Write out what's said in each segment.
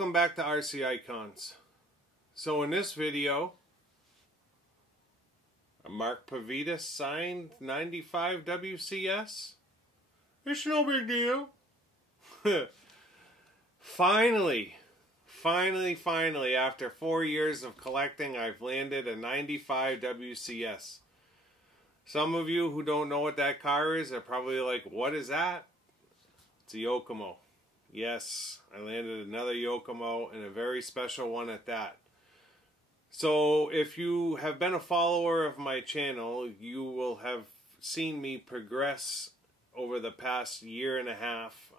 Welcome back to RC Icons. So in this video, a Mark Pavidis signed 95 WCS. It's no big deal. Finally, after 4 years of collecting, I've landed a 95 WCS. Some of you who don't know what that car is are probably like, what is that? It's a Yokomo. Yes, I landed another Yokomo, and a very special one at that. So if you have been a follower of my channel, you will have seen me progress over the past year and a half,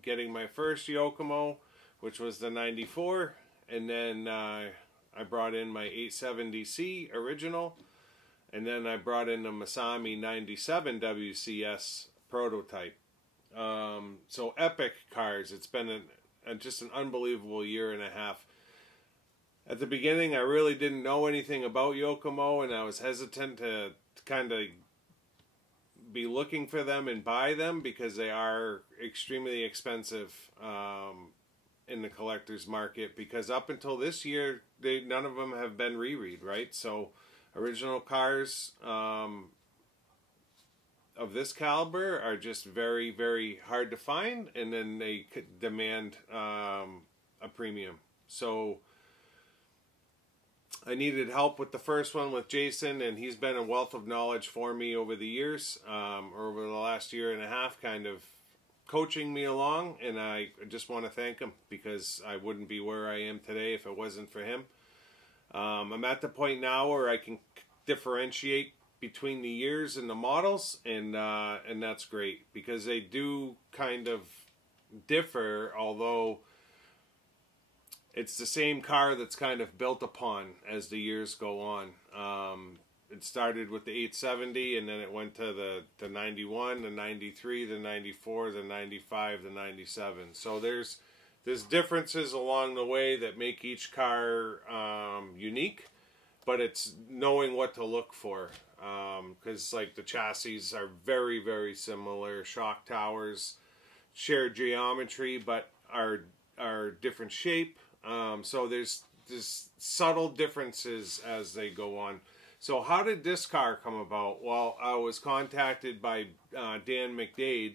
getting my first Yokomo, which was the 94, and then I brought in my 870C original, and then I brought in the Masami 97 WCS prototype. So epic cars. It's been just an unbelievable year and a half. At the beginning, I really didn't know anything about Yokomo, and I was hesitant to kind of be looking for them and buy them because they are extremely expensive in the collector's market, because up until this year, none of them have been reread, right? So original cars of this caliber are just very, very hard to find, and then they demand a premium. So I needed help with the first one with Jason, and he's been a wealth of knowledge for me over the years, or over the last year and a half, kind of coaching me along, and I just want to thank him, because I wouldn't be where I am today if it wasn't for him. I'm at the point now where I can differentiate between the years and the models, and that's great, because they do kind of differ, although it's the same car that's kind of built upon as the years go on. It started with the 870, and then it went to the 91, the 93, the 94, the 95, the 97. So there's differences along the way that make each car unique, but it's knowing what to look for. Because like the chassis are very, very similar. Shock towers share geometry, but are different shape. So there's subtle differences as they go on. So how did this car come about? Well, I was contacted by Dan McDade,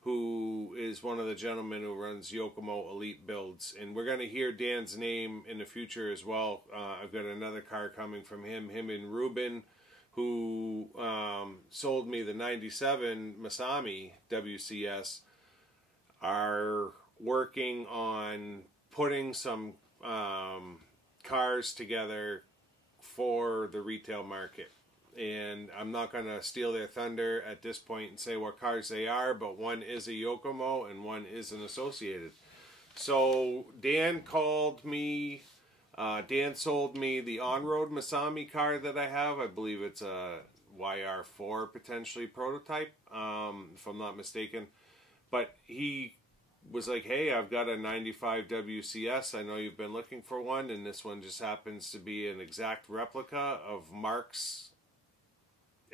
who is one of the gentlemen who runs Yokomo Elite Builds. And we're going to hear Dan's name in the future as well. I've got another car coming from him and Ruben, who sold me the 97 Masami WCS, are working on putting some cars together for the retail market. And I'm not going to steal their thunder at this point and say what cars they are, but one is a Yokomo and one is an Associated. So Dan called me. Dan sold me the on-road Masami car that I have. I believe it's a YR4 potentially prototype, if I'm not mistaken. But he was like, hey, I've got a 95 WCS. I know you've been looking for one, and this one just happens to be an exact replica of Mark's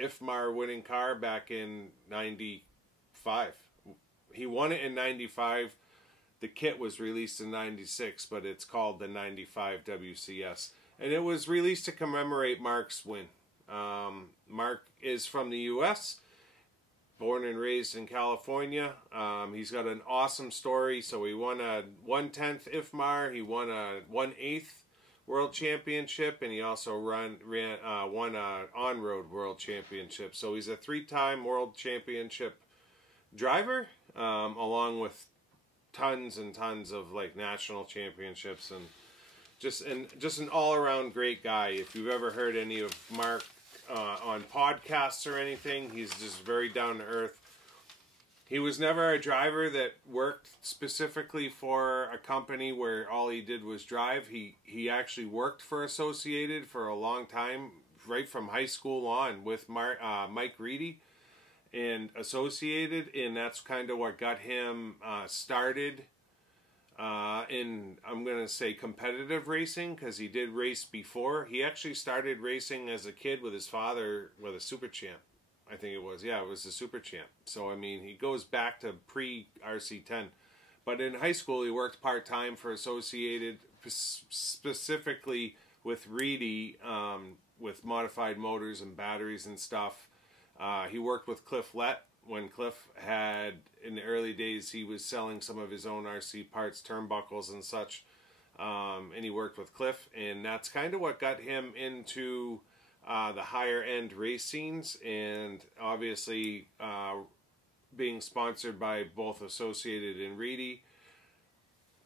IFMAR winning car back in 95. He won it in 95. The kit was released in 96, but it's called the 95 WCS. And it was released to commemorate Mark's win. Mark is from the U.S., born and raised in California. He's got an awesome story. So he won a 1/10 IFMAR. He won a 1/8 World Championship, and he also won a on-road World Championship. So he's a 3-time World Championship driver, along with tons and tons of like national championships, and just an all-around great guy. If you've ever heard any of Mark on podcasts or anything, he's just very down to earth. He was never a driver that worked specifically for a company where all he did was drive. He actually worked for Associated for a long time, right from high school on, with Mike Reedy and Associated, and that's kind of what got him started in, I'm going to say, competitive racing, because he did race before. He actually started racing as a kid with his father with a Super Champ. I think it was. Yeah, it was the Super Champ. So, I mean, he goes back to pre-RC10. But in high school, he worked part-time for Associated, specifically with Reedy, with modified motors and batteries and stuff. He worked with Cliff Lett when Cliff had, in the early days, he was selling some of his own RC parts, turnbuckles and such. And he worked with Cliff, and that's kind of what got him into the higher end race scenes, and obviously being sponsored by both Associated and Reedy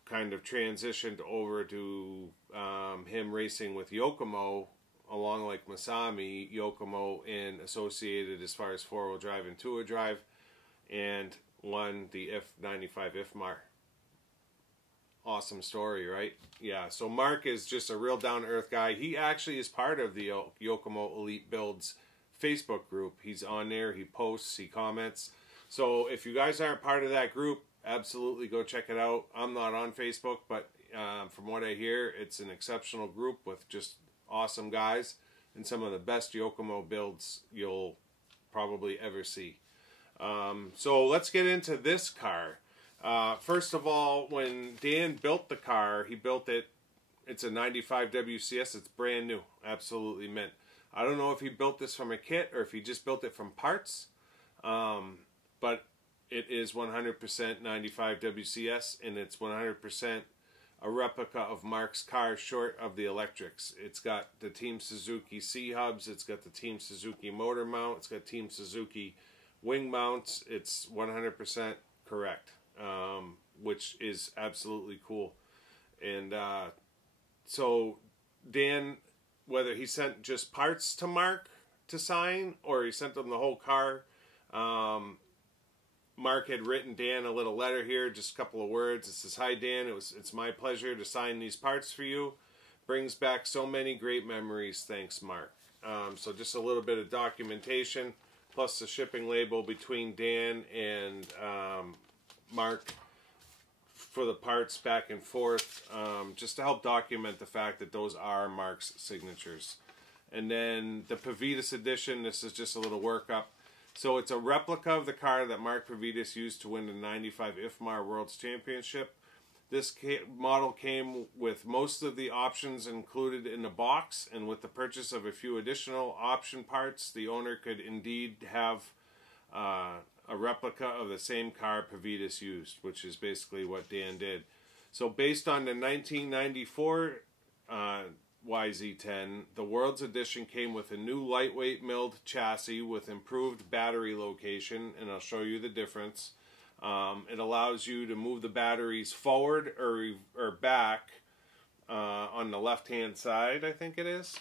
kind of transitioned over to him racing with Yokomo, along like Masami, Yokomo and Associated as far as four-wheel drive and two-wheel drive, and won the F95 IFMAR. Awesome story, right? Yeah, so Mark is just a real down-to-earth guy. He actually is part of the Yokomo Elite Builds Facebook group. He's on there, he posts, he comments. So if you guys aren't part of that group, absolutely go check it out. I'm not on Facebook, but from what I hear, it's an exceptional group with just awesome guys and some of the best Yokomo builds you'll probably ever see. So let's get into this car. First of all, when Dan built the car, he built it, it's a 95 WCS, it's brand new, absolutely mint. I don't know if he built this from a kit or if he just built it from parts, but it is 100% 95 WCS, and it's 100% a replica of Mark's car, short of the electrics. It's got the Team Suzuki C-hubs, it's got the Team Suzuki motor mount, it's got Team Suzuki wing mounts. It's 100% correct, which is absolutely cool. And so Dan, whether he sent just parts to Mark to sign or he sent him the whole car, Mark had written Dan a little letter here, just a couple of words. It says, "Hi Dan, it's my pleasure to sign these parts for you. Brings back so many great memories. Thanks, Mark." So just a little bit of documentation, plus the shipping label between Dan and Mark for the parts back and forth, just to help document the fact that those are Mark's signatures. And then the Pavidis edition, this is just a little workup. So it's a replica of the car that Mark Pavidis used to win the 95 IFMAR World's Championship. This model came with most of the options included in the box, and with the purchase of a few additional option parts, the owner could indeed have a replica of the same car Pavidis used, which is basically what Dan did. So based on the 1994 YZ10, the World's Edition came with a new lightweight milled chassis with improved battery location, and I'll show you the difference. It allows you to move the batteries forward or back on the left-hand side, I think it is.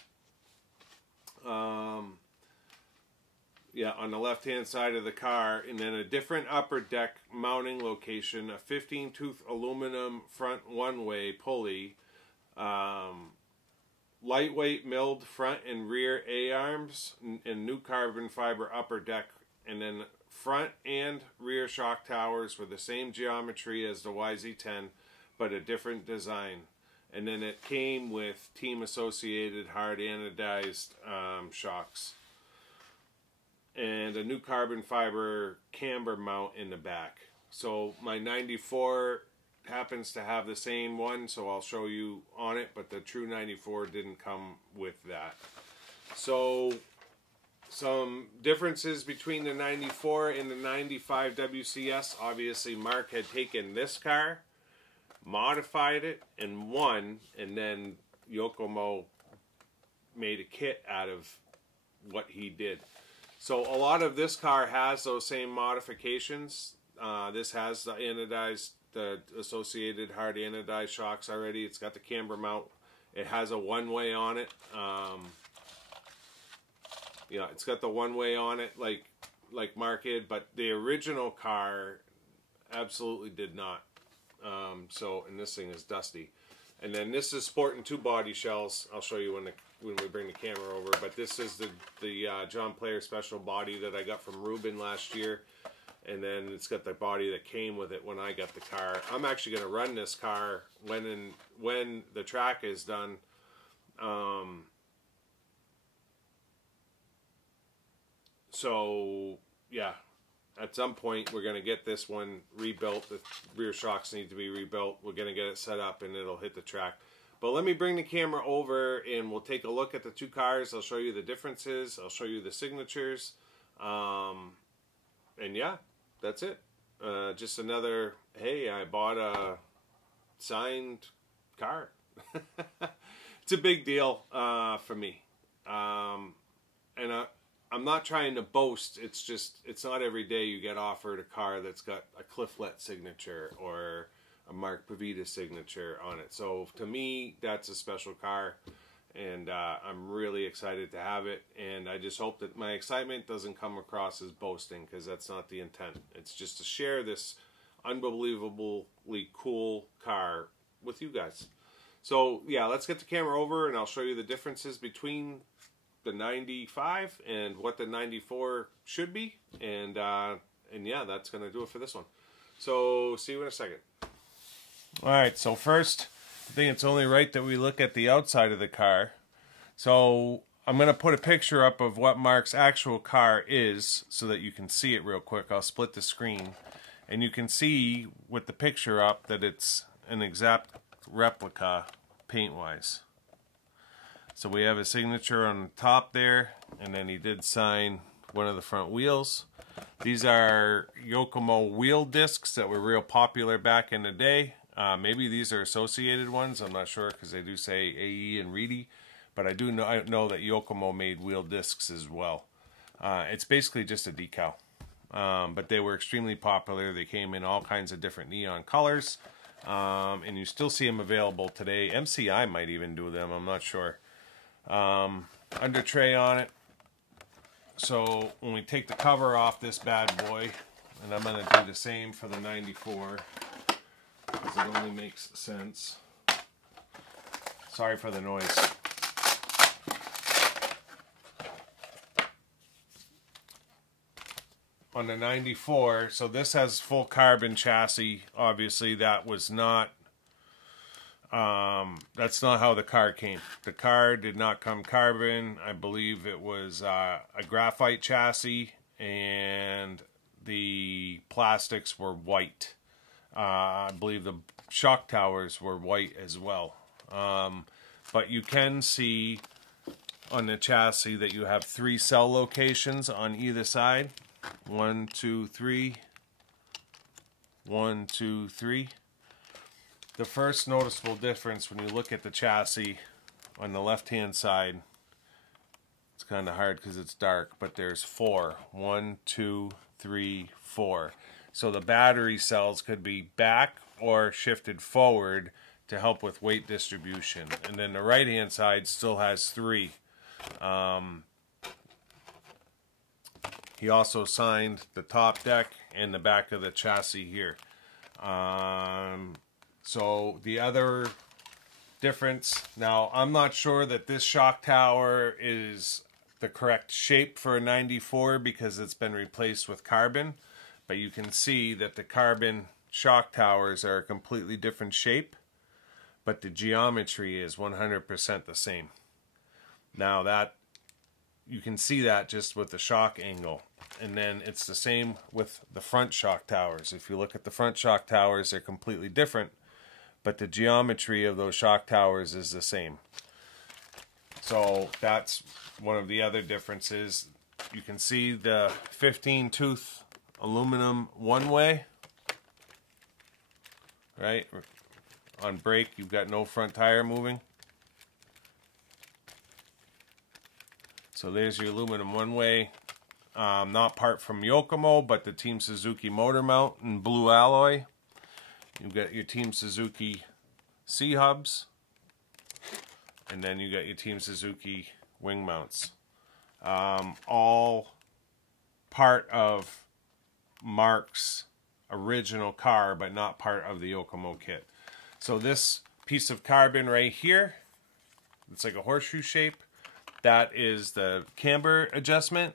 Yeah, on the left-hand side of the car, and then a different upper deck mounting location, a 15-tooth aluminum front one-way pulley, lightweight milled front and rear A-arms, and new carbon fiber upper deck, and then front and rear shock towers were the same geometry as the YZ10, but a different design. And then it came with Team Associated hard anodized shocks, and a new carbon fiber camber mount in the back. So my 94 happens to have the same one, so I'll show you on it, but the true 94 didn't come with that. So some differences between the 94 and the 95 WCS. Obviously Mark had taken this car, modified it, and won, and then Yokomo made a kit out of what he did. So a lot of this car has those same modifications. This has the anodized, the Associated hard anodized shocks already. It's got the camber mount. It has a one-way on it. Yeah, it's got the one-way on it like Mark did, but the original car absolutely did not. So, and this thing is dusty. And then this is sporting two body shells. I'll show you when we bring the camera over. But this is the John Player special body that I got from Ruben last year. And then it's got the body that came with it when I got the car. I'm actually going to run this car when the track is done. So, yeah. at some point we're going to get this one rebuilt. The rear shocks need to be rebuilt. We're going to get it set up and it'll hit the track. But let me bring the camera over and we'll take a look at the two cars. I'll show you the differences. I'll show you the signatures. And yeah, that's it. Just another, hey, I bought a signed car. It's a big deal for me. And I'm not trying to boast. It's just, it's not every day you get offered a car that's got a Clifflet signature or a Mark Pavidis signature on it. So to me, that's a special car, and I'm really excited to have it. And I just hope that my excitement doesn't come across as boasting, because that's not the intent. It's just to share this unbelievably cool car with you guys. So yeah, let's get the camera over and I'll show you the differences between the 95 and what the 94 should be. And yeah, that's going to do it for this one. So see you in a second. Alright, so first, I think it's only right that we look at the outside of the car. So I'm going to put a picture up of what Mark's actual car is so that you can see it real quick. I'll split the screen. And you can see with the picture up that it's an exact replica paint-wise. So we have a signature on the top there, and then he did sign one of the front wheels. These are Yokomo wheel discs that were real popular back in the day. Maybe these are associated ones, I'm not sure, because they do say AE and Reedy, but I know that Yokomo made wheel discs as well. It's basically just a decal, but they were extremely popular. They came in all kinds of different neon colors, and you still see them available today. MCI might even do them, I'm not sure. Under tray on it. So when we take the cover off this bad boy, and I'm going to do the same for the 94, because it only makes sense. Sorry for the noise. On the 94, so this has full carbon chassis. Obviously that was not, that's not how the car came. The car did not come carbon. I believe it was a graphite chassis, and the plastics were white. I believe the shock towers were white as well. But you can see on the chassis that you have 3 cell locations on either side. 1, 2, 3. 1, 2, 3. The first noticeable difference when you look at the chassis on the left-hand side, it's kind of hard because it's dark, but there's 4. 1, 2, 3, 4. So the battery cells could be back or shifted forward to help with weight distribution. And then the right-hand side still has 3. He also signed the top deck and the back of the chassis here. So the other difference, now I'm not sure that this shock tower is the correct shape for a 94 because it's been replaced with carbon, but you can see that the carbon shock towers are a completely different shape, but the geometry is 100% the same. Now that, you can see that just with the shock angle. And then it's the same with the front shock towers. If you look at the front shock towers, they're completely different, but the geometry of those shock towers is the same. So that's one of the other differences. You can see the 15-tooth aluminum one-way, right? On brake, you've got no front tire moving. So there's your aluminum one-way. Not part from Yokomo, but the Team Suzuki motor mount in blue alloy. You've got your Team Suzuki C-hubs. And then you got your Team Suzuki wing mounts. All part of Mark's original car, but not part of the Yokomo kit. So this piece of carbon right here, it's like a horseshoe shape. That is the camber adjustment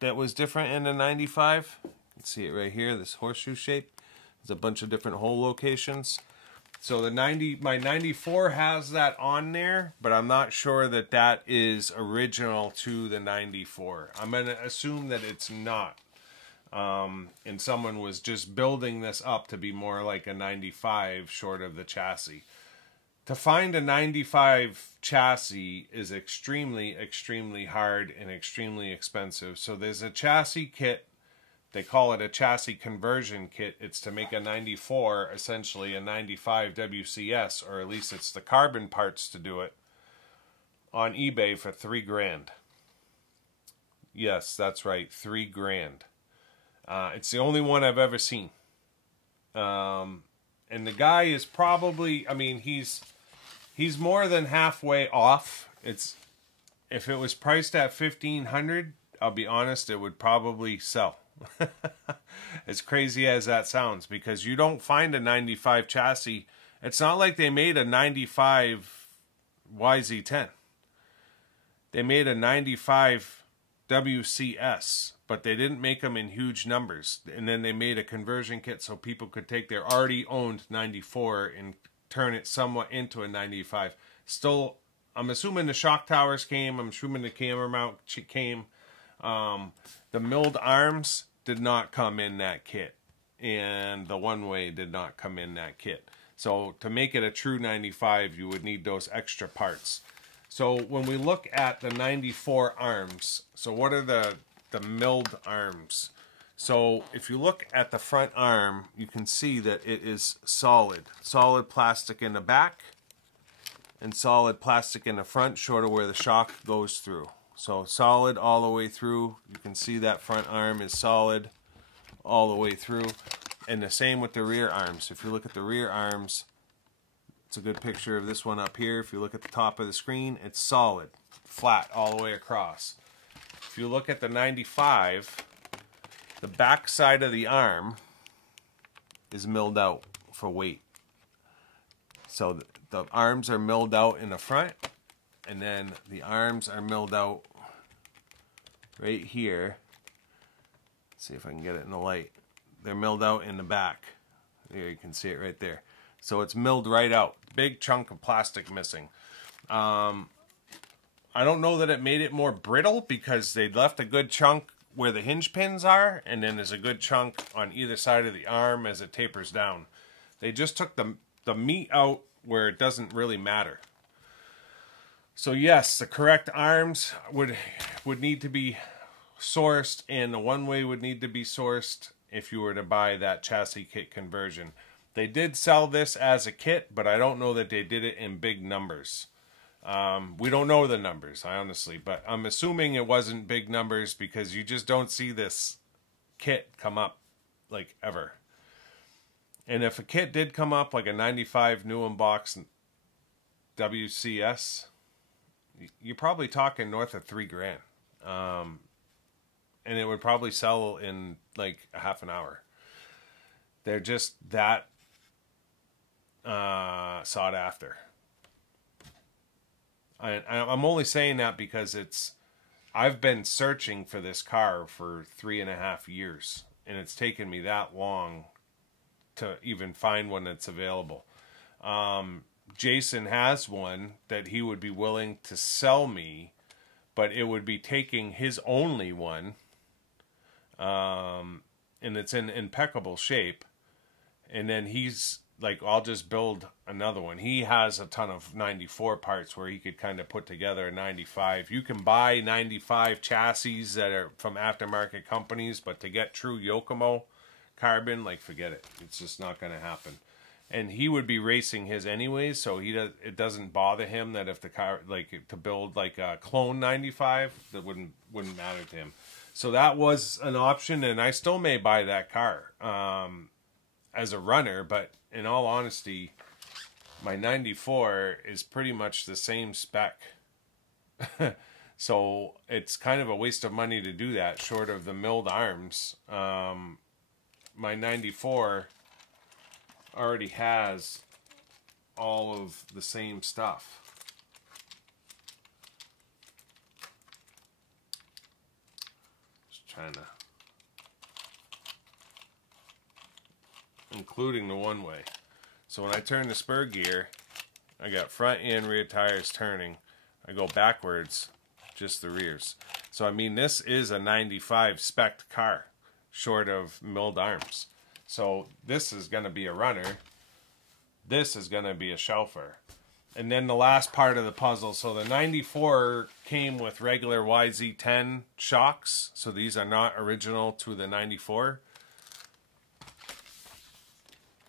that was different in the 95. You can see it right here, this horseshoe shape. There's a bunch of different hole locations. So the my 94 has that on there, but I'm not sure that that is original to the 94. I'm going to assume that it's not. and someone was just building this up to be more like a 95 short of the chassis. To find a 95 chassis is extremely, extremely hard and extremely expensive. So there's a chassis kit. They call it a chassis conversion kit. It's to make a 94, essentially a 95 WCS, or at least it's the carbon parts to do it, on eBay for $3,000. Yes, that's right, $3,000. It's the only one I've ever seen. And the guy is probably, I mean, he's more than halfway off. If it was priced at $1,500, I'll be honest, it would probably sell. As crazy as that sounds, because you don't find a 95 chassis. It's not like they made a 95 YZ10. They made a 95 WCS, but they didn't make them in huge numbers. And then they made a conversion kit so people could take their already owned 94 and turn it somewhat into a 95. Still, I'm assuming the shock towers came. I'm assuming the camera mount came. The milled arms did not come in that kit, and the one-way did not come in that kit. So to make it a true 95, you would need those extra parts. So when we look at the 94 arms, so what are the milled arms? So if you look at the front arm, you can see that it is solid plastic in the back and solid plastic in the front, short of where the shock goes through. So solid all the way through. You can see that front arm is solid all the way through. And the same with the rear arms. If you look at the rear arms, it's a good picture of this one up here. If you look at the top of the screen, it's solid, flat all the way across. If you look at the 95, the back side of the arm is milled out for weight. So the arms are milled out in the front, and then the arms are milled out right here. Let's see if I can get it in the light. They're milled out in the back. There, you can see it right there. So it's milled right out. Big chunk of plastic missing. I don't know that it made it more brittle, because they left a good chunk where the hinge pins are, and then there's a good chunk on either side of the arm as it tapers down. They just took the meat out where it doesn't really matter. So yes, the correct arms would need to be sourced, and the one-way would need to be sourced if you were to buy that chassis kit conversion. They did sell this as a kit, but I don't know that they did it in big numbers. We don't know the numbers, honestly, but I'm assuming it wasn't big numbers, because you just don't see this kit come up, like, ever. And if a kit did come up, like a 95 new in box WCS, you're probably talking north of $3,000. And it would probably sell in like a half an hour. They're just that sought after. I'm only saying that because I've been searching for this car for 3.5 years, and it's taken me that long to even find one that's available. Jason has one that he would be willing to sell me, but it would be taking his only one, and it's in impeccable shape, and then he's like, I'll just build another one. He has a ton of 94 parts where he could kind of put together a 95. You can buy 95 chassis that are from aftermarket companies, but to get true Yokomo carbon, like, forget it. It's just not going to happen. And he would be racing his anyways, so it doesn't bother him that if the car, like, to build like a clone 95, that wouldn't matter to him. So that was an option, and I still may buy that car as a runner, but in all honesty, my 94 is pretty much the same spec. So it's kind of a waste of money to do that, short of the milled arms. My 94 already has all of the same stuff. Just trying to, including the one way. So when I turn the spur gear, I got front and rear tires turning. I go backwards, just the rears. So I mean, this is a 95 spec car, short of milled arms. So this is going to be a runner. This is going to be a shelfer. And then the last part of the puzzle. So the 94 came with regular YZ10 shocks. So these are not original to the 94.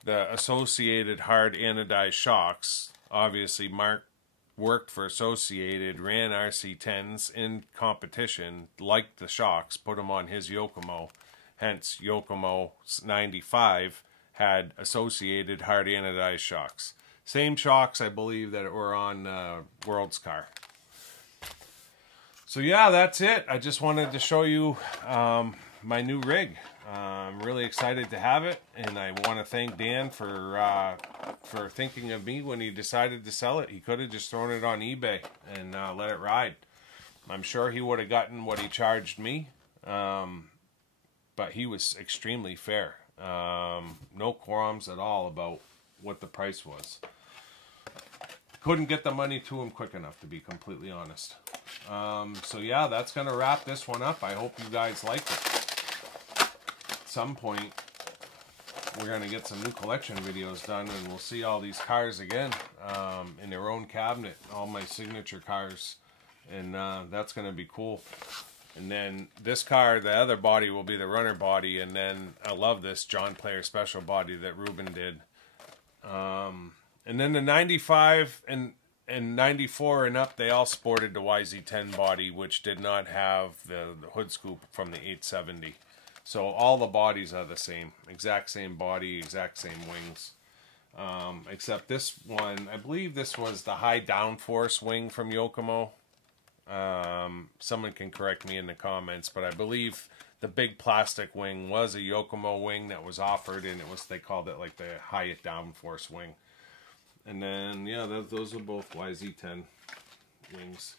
The associated hard anodized shocks. Obviously, Mark worked for Associated, ran RC10s in competition, liked the shocks, put them on his Yokomo. Hence, Yokomo 95 had Associated hard anodized shocks. Same shocks, I believe, that were on World's car. So yeah, that's it. I just wanted to show you my new rig. I'm really excited to have it, and I want to thank Dan for thinking of me when he decided to sell it. He could have just thrown it on eBay and let it ride. I'm sure he would have gotten what he charged me, but he was extremely fair. No qualms at all about what the price was. Couldn't get the money to him quick enough, to be completely honest. So yeah, that's going to wrap this one up. I hope you guys liked it. At some point, we're going to get some new collection videos done, and we'll see all these cars again in their own cabinet, all my signature cars, and that's going to be cool. And then this car, the other body will be the runner body, and then I love this John Player special body that Ruben did. And then the 95 and 94 and up, they all sported the YZ10 body, which did not have the hood scoop from the 870. So all the bodies are the same. Exact same body, exact same wings. Except this one, I believe this was the high downforce wing from Yokomo. Someone can correct me in the comments, but I believe the big plastic wing was a Yokomo wing that was offered, and it was, they called it like the high downforce wing. And then, yeah, those are both YZ10 wings.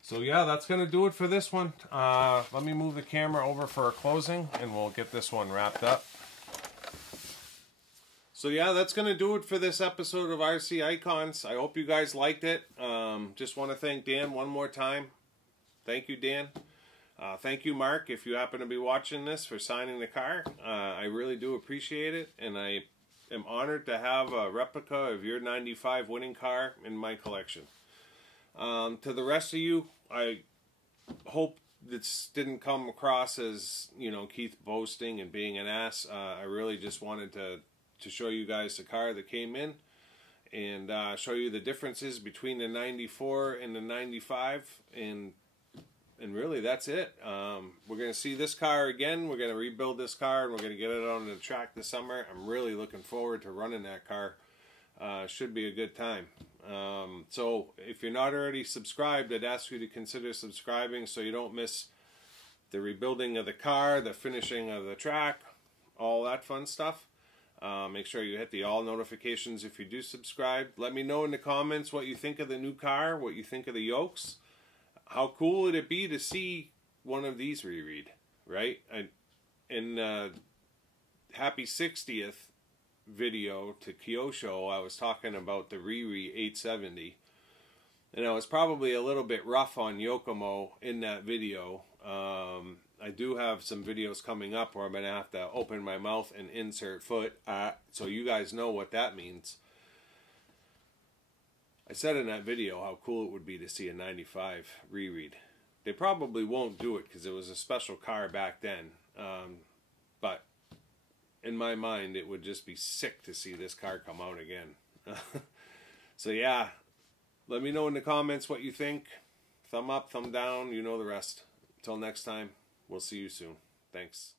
So, yeah, that's going to do it for this one. Let me move the camera over for a closing, and we'll get this one wrapped up. So, yeah, that's going to do it for this episode of RC Icons. I hope you guys liked it. Just want to thank Dan one more time. Thank you, Dan. Thank you, Mark, if you happen to be watching this, for signing the car. I really do appreciate it, and I am honored to have a replica of your 95 winning car in my collection. To the rest of you, I hope this didn't come across as, you know, Keith boasting and being an ass. I really just wanted to show you guys the car that came in, and show you the differences between the 94 and the 95, and really that's it. We're going to see this car again. We're going to rebuild this car, and we're going to get it on the track this summer. I'm really looking forward to running that car. Should be a good time. So if you're not already subscribed, I'd ask you to consider subscribing so you don't miss the rebuilding of the car, the finishing of the track, all that fun stuff. Make sure you hit the all notifications if you do subscribe. Let me know in the comments what you think of the new car, what you think of the yokes. How cool would it be to see one of these reread, right? In Happy 60th video to Kyosho, I was talking about the Riri 870, and I was probably a little bit rough on Yokomo in that video. I do have some videos coming up where I'm going to have to open my mouth and insert foot, so you guys know what that means. I said in that video how cool it would be to see a 95 reread. They probably won't do it because it was a special car back then, but in my mind it would just be sick to see this car come out again. So yeah, let me know in the comments what you think. Thumb up, thumb down, you know the rest. Until next time, we'll see you soon. Thanks.